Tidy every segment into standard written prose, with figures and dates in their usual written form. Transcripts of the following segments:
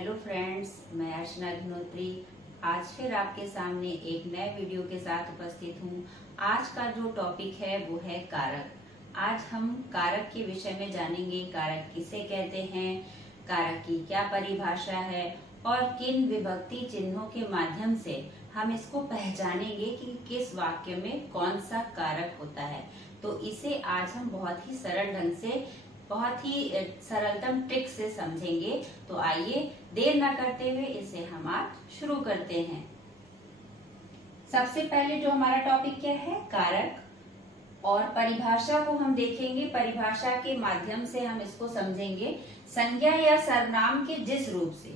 Hello friends, मैं अर्चना अग्निहोत्री आज फिर आपके सामने एक नए वीडियो के साथ उपस्थित हूँ। आज का जो टॉपिक है वो है कारक। आज हम कारक के विषय में जानेंगे। कारक किसे कहते हैं, कारक की क्या परिभाषा है और किन विभक्ति चिन्हों के माध्यम से हम इसको पहचानेंगे कि किस वाक्य में कौन सा कारक होता है। तो इसे आज हम बहुत ही सरल ढंग से, बहुत ही सरलतम ट्रिक से समझेंगे। तो आइए देर न करते हुए इसे हम आज शुरू करते हैं। सबसे पहले जो हमारा टॉपिक क्या है, कारक, और परिभाषा को हम देखेंगे। परिभाषा के माध्यम से हम इसको समझेंगे। संज्ञा या सर्वनाम के जिस रूप से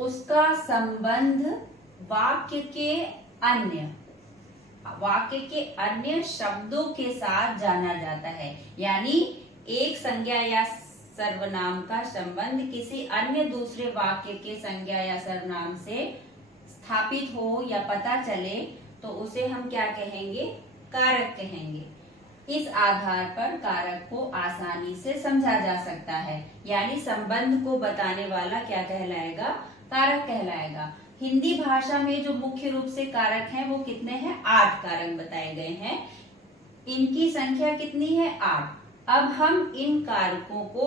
उसका संबंध वाक्य के अन्य शब्दों के साथ जाना जाता है। यानी एक संज्ञा या सर्वनाम का संबंध किसी अन्य दूसरे वाक्य के संज्ञा या सर्वनाम से स्थापित हो या पता चले तो उसे हम क्या कहेंगे, कारक कहेंगे। इस आधार पर कारक को आसानी से समझा जा सकता है। यानी संबंध को बताने वाला क्या कहलाएगा, कारक कहलाएगा। हिंदी भाषा में जो मुख्य रूप से कारक हैं वो कितने हैं, 8 कारक बताए गए हैं। इनकी संख्या कितनी है, 8। अब हम इन कारकों को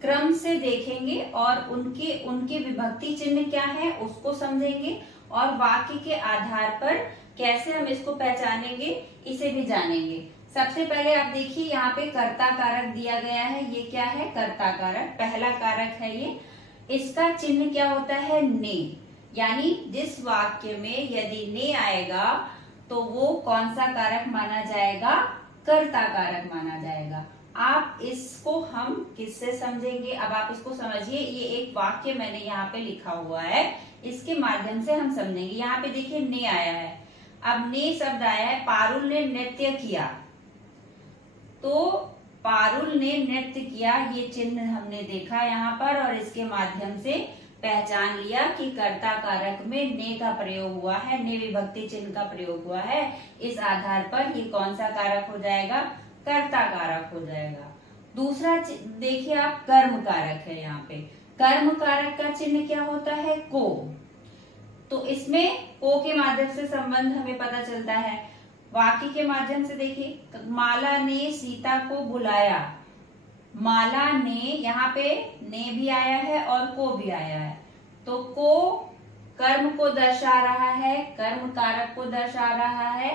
क्रम से देखेंगे और उनके विभक्ति चिन्ह क्या है उसको समझेंगे और वाक्य के आधार पर कैसे हम इसको पहचानेंगे इसे भी जानेंगे। सबसे पहले आप देखिए, यहाँ पे कर्ता कारक दिया गया है। ये क्या है, कर्ता कारक, पहला कारक है ये। इसका चिन्ह क्या होता है, ने। यानी जिस वाक्य में यदि ने आएगा तो वो कौन सा कारक माना जाएगा, कर्ता कारक माना जाएगा। आप इसको हम किससे समझेंगे, अब आप इसको समझिए। ये एक वाक्य मैंने यहाँ पे लिखा हुआ है, इसके माध्यम से हम समझेंगे। यहाँ पे देखिए ने आया है। अब ने शब्द आया है, पारुल ने नृत्य किया, तो पारुल ने नृत्य किया, ये चिन्ह हमने देखा यहाँ पर और इसके माध्यम से पहचान लिया कि कर्ता कारक में ने का प्रयोग हुआ है, ने विभक्ति चिन्ह का प्रयोग हुआ है। इस आधार पर ये कौन सा कारक हो जाएगा, कर्ता कारक हो जाएगा। दूसरा देखिए आप, कर्म कारक है। यहाँ पे कर्म कारक का चिन्ह क्या होता है, को। तो इसमें को के माध्यम से संबंध हमें पता चलता है। वाक्य के माध्यम से देखिए, माला ने सीता को बुलाया। माला ने, यहाँ पे ने भी आया है और को भी आया है। तो को कर्म को दर्शा रहा है, कर्म कारक को दर्शा रहा है।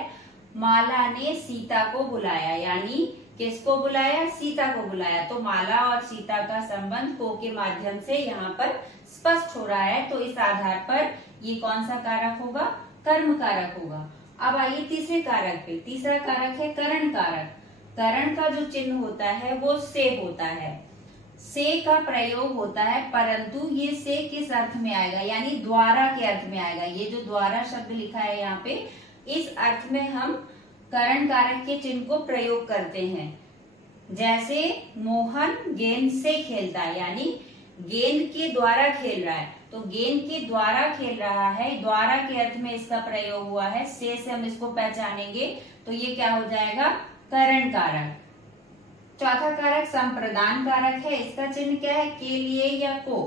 माला ने सीता को बुलाया, यानी किसको बुलाया, सीता को बुलाया। तो माला और सीता का संबंध को के माध्यम से यहाँ पर स्पष्ट हो रहा है। तो इस आधार पर ये कौन सा कारक होगा, कर्म कारक होगा। अब आइए तीसरे कारक पे। तीसरा कारक है करण कारक। करण का जो चिन्ह होता है वो से होता है, से का प्रयोग होता है, परंतु ये से किस अर्थ में आएगा, यानी द्वारा के अर्थ में आएगा। ये जो द्वारा शब्द लिखा है यहाँ पे, इस अर्थ में हम करण कारक के चिन्ह को प्रयोग करते हैं। जैसे मोहन गेंद से खेलता है, यानी गेंद के द्वारा खेल रहा है, तो गेंद के द्वारा खेल रहा है, द्वारा के अर्थ में इसका प्रयोग हुआ है। से हम इसको पहचानेंगे तो ये क्या हो जाएगा, करण कारक। चौथा कारक संप्रदान कारक है। इसका चिन्ह क्या है, के लिए या को।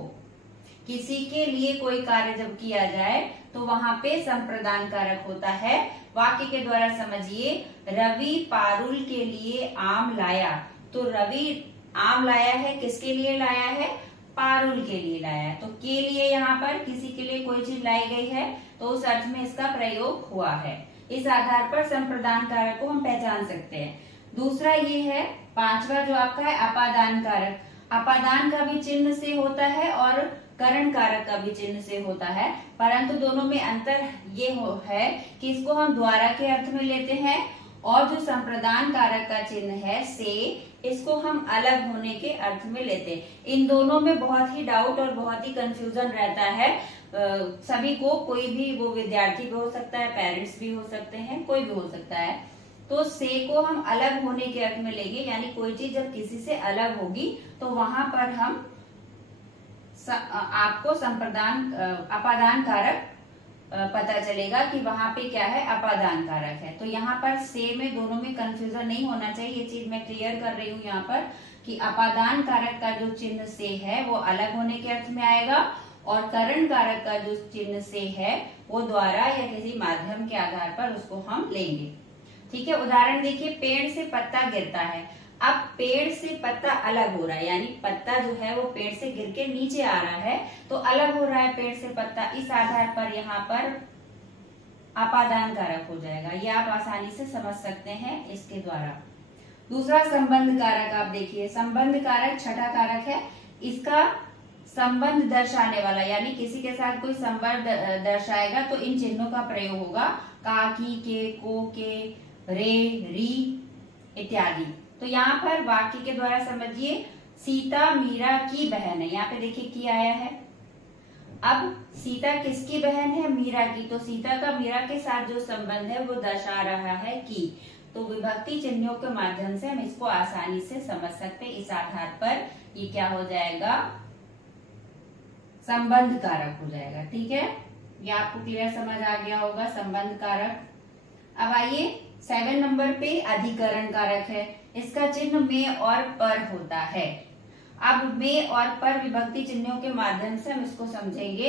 किसी के लिए कोई कार्य जब किया जाए तो वहां पे संप्रदान कारक होता है। वाक्य के द्वारा समझिए, रवि पारुल के लिए आम लाया। तो रवि आम लाया है, किसके लिए लाया है, पारुल के लिए लाया है। तो के लिए यहाँ पर किसी के लिए कोई चीज लाई गई है तो उस अर्थ में इसका प्रयोग हुआ है। इस आधार पर संप्रदान कारक को हम पहचान सकते हैं। दूसरा ये है, पांचवा जो आपका है अपादान कारक। अपादान का भी चिन्ह से होता है और करण कारक का भी चिन्ह से होता है, परंतु दोनों में अंतर ये है कि इसको हम द्वारा के अर्थ में लेते हैं और जो संप्रदान कारक का चिन्ह है से, इसको हम अलग होने के अर्थ में लेते हैं। इन दोनों में बहुत ही डाउट और बहुत ही कंफ्यूजन रहता है सभी को। कोई भी, वो विद्यार्थी भी हो सकता है, पेरेंट्स भी हो सकते हैं, कोई भी हो सकता है। तो से को हम अलग होने के अर्थ में लेंगे, यानी कोई चीज जब किसी से अलग होगी तो वहां पर हम आपको अपादान कारक पता चलेगा कि वहां पे क्या है, अपादान कारक है। तो यहाँ पर से में दोनों में कंफ्यूजन नहीं होना चाहिए, ये चीज मैं क्लियर कर रही हूँ यहाँ पर कि अपादान कारक का जो चिन्ह से है वो अलग होने के अर्थ में आएगा, और करण कारक का जो चिन्ह से है वो द्वारा या किसी माध्यम के आधार पर उसको हम लेंगे। ठीक है, उदाहरण देखिए, पेड़ से पत्ता गिरता है। अब पेड़ से पत्ता अलग हो रहा है, यानी पत्ता जो है वो पेड़ से गिर के नीचे आ रहा है, तो अलग हो रहा है पेड़ से पत्ता। इस आधार पर यहाँ पर अपादान कारक हो जाएगा, ये आप आसानी से समझ सकते हैं इसके द्वारा। दूसरा संबंध कारक, आप देखिए संबंध कारक छठा कारक है, इसका संबंध दर्शाने वाला, यानी किसी के साथ कोई संबंध दर्शाएगा तो इन चिन्हों का प्रयोग होगा, का, की, के, को, के, रे, री इत्यादि। तो यहाँ पर वाक्य के द्वारा समझिए, सीता मीरा की बहन है, यहाँ पे देखिए की आया है। अब सीता किसकी बहन है, मीरा की, तो सीता का मीरा के साथ जो संबंध है वो दर्शा रहा है की। तो विभक्ति चिन्हों के माध्यम से हम इसको आसानी से समझ सकते हैं। इस आधार पर ये क्या हो जाएगा, संबंध कारक हो जाएगा। ठीक है, ये आपको क्लियर समझ आ गया होगा, संबंध कारक। अब आइए 7 नंबर पे अधिकरण कारक है, इसका चिन्ह में और पर होता है। अब में और पर विभक्ति चिन्हों के माध्यम से हम इसको समझेंगे।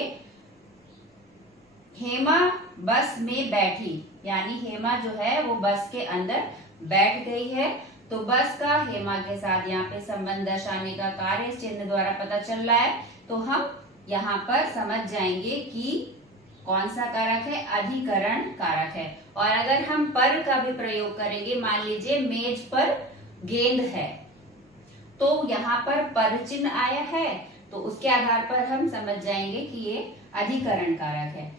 हेमा बस में बैठी, यानी हेमा जो है वो बस के अंदर बैठ गई है, तो बस का हेमा के साथ यहाँ पे संबंध दर्शाने का कार्य इस चिन्ह द्वारा पता चल रहा है। तो हम यहाँ पर समझ जाएंगे कि कौन सा कारक है, अधिकरण कारक है। और अगर हम पर का भी प्रयोग करेंगे, मान लीजिए मेज पर गेंद है, तो यहाँ पर पर चिन्ह आया है, तो उसके आधार पर हम समझ जाएंगे कि ये अधिकरण कारक है।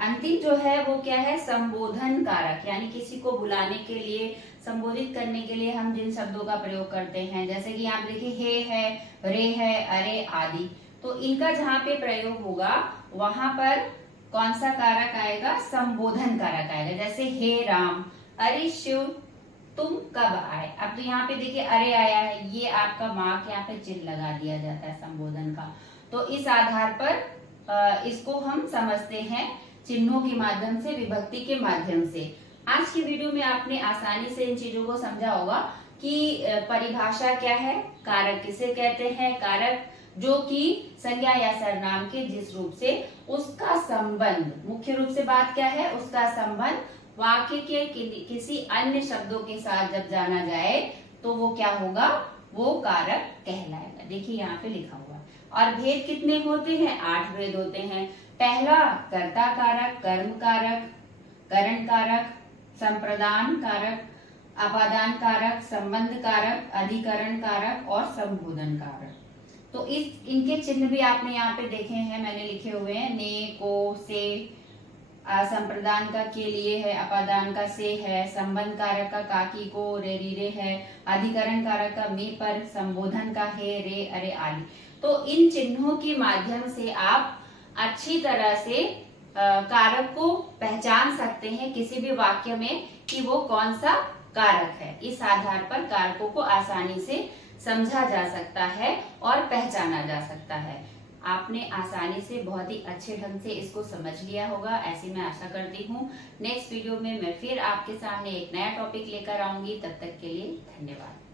अंतिम जो है वो क्या है, संबोधन कारक, यानी किसी को बुलाने के लिए, संबोधित करने के लिए हम जिन शब्दों का प्रयोग करते हैं, जैसे कि आप देखिए हे है, रे है, अरे आदि, तो इनका जहाँ पे प्रयोग होगा वहां पर कौन सा कारक आएगा, संबोधन कारक आएगा। जैसे हे राम, अरे शिव, तुम कब आए। अब तो यहाँ पे देखिए अरे आया है, ये आपका मार्क यहाँ पे चिन्ह लगा दिया जाता है संबोधन का। तो इस आधार पर इसको हम समझते हैं चिन्हों के माध्यम से, विभक्ति के माध्यम से। आज की वीडियो में आपने आसानी से इन चीजों को समझा होगा कि परिभाषा क्या है, कारक किसे कहते हैं, कारक जो कि संज्ञा या सर्वनाम के जिस रूप से उसका संबंध, मुख्य रूप से बात क्या है, उसका संबंध वाक्य के किसी अन्य शब्दों के साथ जब जाना जाए तो वो क्या होगा, वो कारक कहलाएगा। देखिए यहाँ पे लिखा हुआ है। और भेद कितने होते हैं, 8 भेद होते हैं। पहला कर्ता कारक, कर्म कारक, करण कारक, संप्रदान कारक, अपादान कारक, संबंध कारक, अधिकरण कारक और संबोधन कारक। तो इनके चिन्ह भी आपने यहाँ पे देखे हैं, मैंने लिखे हुए हैं, ने, को, से, संप्रदान का के लिए है, अपादान का से है, संबंध कारक का काकी को, रे री रे है, अधिकरण कारक का में पर, संबोधन का हे, रे, अरे आदि। तो इन चिन्हों के माध्यम से आप अच्छी तरह से कारक को पहचान सकते हैं किसी भी वाक्य में कि वो कौन सा कारक है। इस आधार पर कारकों को आसानी से समझा जा सकता है और पहचाना जा सकता है। आपने आसानी से बहुत ही अच्छे ढंग से इसको समझ लिया होगा, ऐसी मैं आशा करती हूँ। नेक्स्ट वीडियो में मैं फिर आपके सामने एक नया टॉपिक लेकर आऊंगी, तब तक के लिए धन्यवाद।